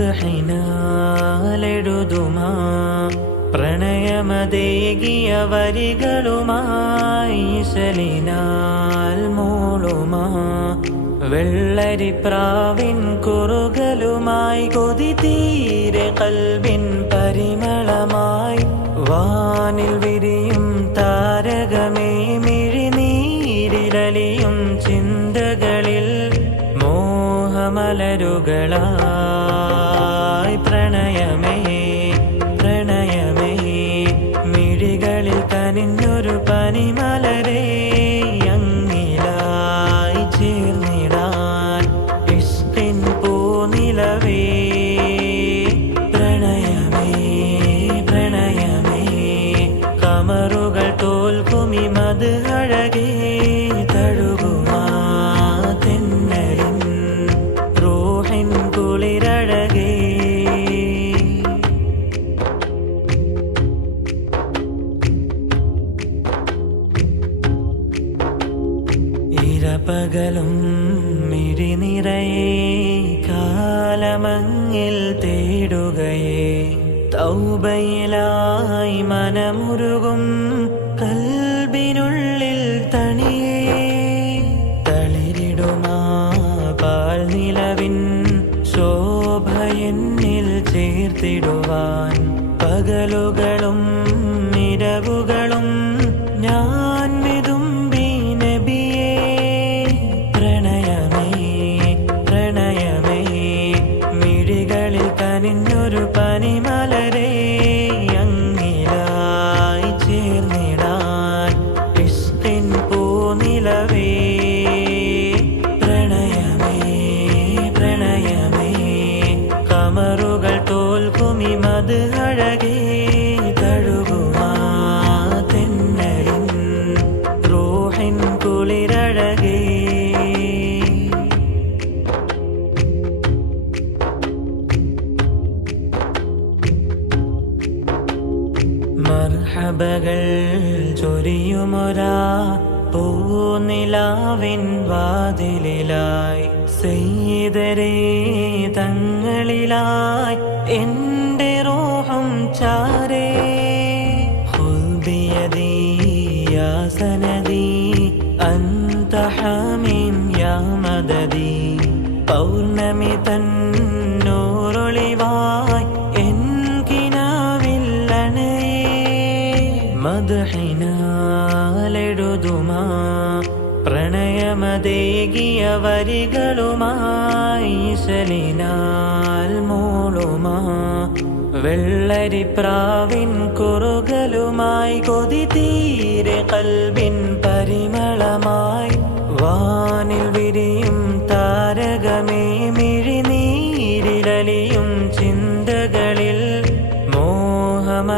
മദ്ഹിനാലെഴുതുമാ പ്രണയമതേകിയ വരികളുമായി ശലിനാൽ മൂളുമാ വെള്ളരിപ്രാവിൻ കുറുകലുമായി കൊതി തീരെ കൽബിൻ പരിമളമായി വാനിൽ വിരിയും താരകമേ മിഴിനീരിലലിയും ചിന്തകളിൽ മോഹമലരുകളായി പ്രണയമേ പ്രണയമേ മിഴികളിൽ കനിഞ്ഞൊരു പനിമലരേ അങ്ങിലായി ചേർന്നിടാൻ ഇഷ്കിൻ പൂനിലവേ പ്രണയമേ പ്രണയമേ കമറുകൾ തോൽക്കുമി മത് അഴകേ തഴുകുമാ തെന്നലിൻ റൂഹിൻ കുളിരഴകേ ഇരപകലും മിഴിനിറയെ കാലമങ്ങിൽ തേടുകയേ തൗബയിലായി മനമുരുകും കൽബിനുള്ളിൽ തണിയേ തളിരിടുമാ പാൽനിലവിൻ ശോഭയെന്നിൽ ചേർത്തിടുവാൻ പകലുകളും ഇരവുകളും ഞാൻ വിതുമ്പി നബിയേ പ്രണയമേ പ്രണയമേ മിഴികളിൽ കനിഞ്ഞൊരു പനിമലരേ അങ്ങിലായി ചേർന്നിടാൻ ഇഷ്കിൻ പൂനിലവേ പ്രണയമേ പ്രണയമേ കമറുകൾ തോൽക്കുമി മത് അഴകേ തഴുകുമാ തെന്നലിൻ റൂഹിൻ കുളിരഴകേ മർഹബകൾ ചൊരിയുമൊരാ പൂനിലാവിൻ വാതിലിലായി സയ്യിദരേ തങ്ങളിലായി എൻ്റെ റൂഹും ചാരേ ഖുദ് ബിയദീ യാ സനദീ അൻത ഹമീം യാ മദദീ പൗർണമി തൻ നൂറൊളിവായി എൻ കിനാവിൽ മദ്ഹിനാലെഴുതുമാ പ്രണയമതേകിയ വരികളുമായി ശലിനാൽ മൂളുമാ വെള്ളരിപ്രാവിൻ കുറുകലുമായി കൊതി തീരെ കൽബിൻ പരിമളമായി വാനിൽ വിരിയും താരകമേ മിഴിനീരിലലിയും ചിന്തകളിൽ മോഹമലരുകളായി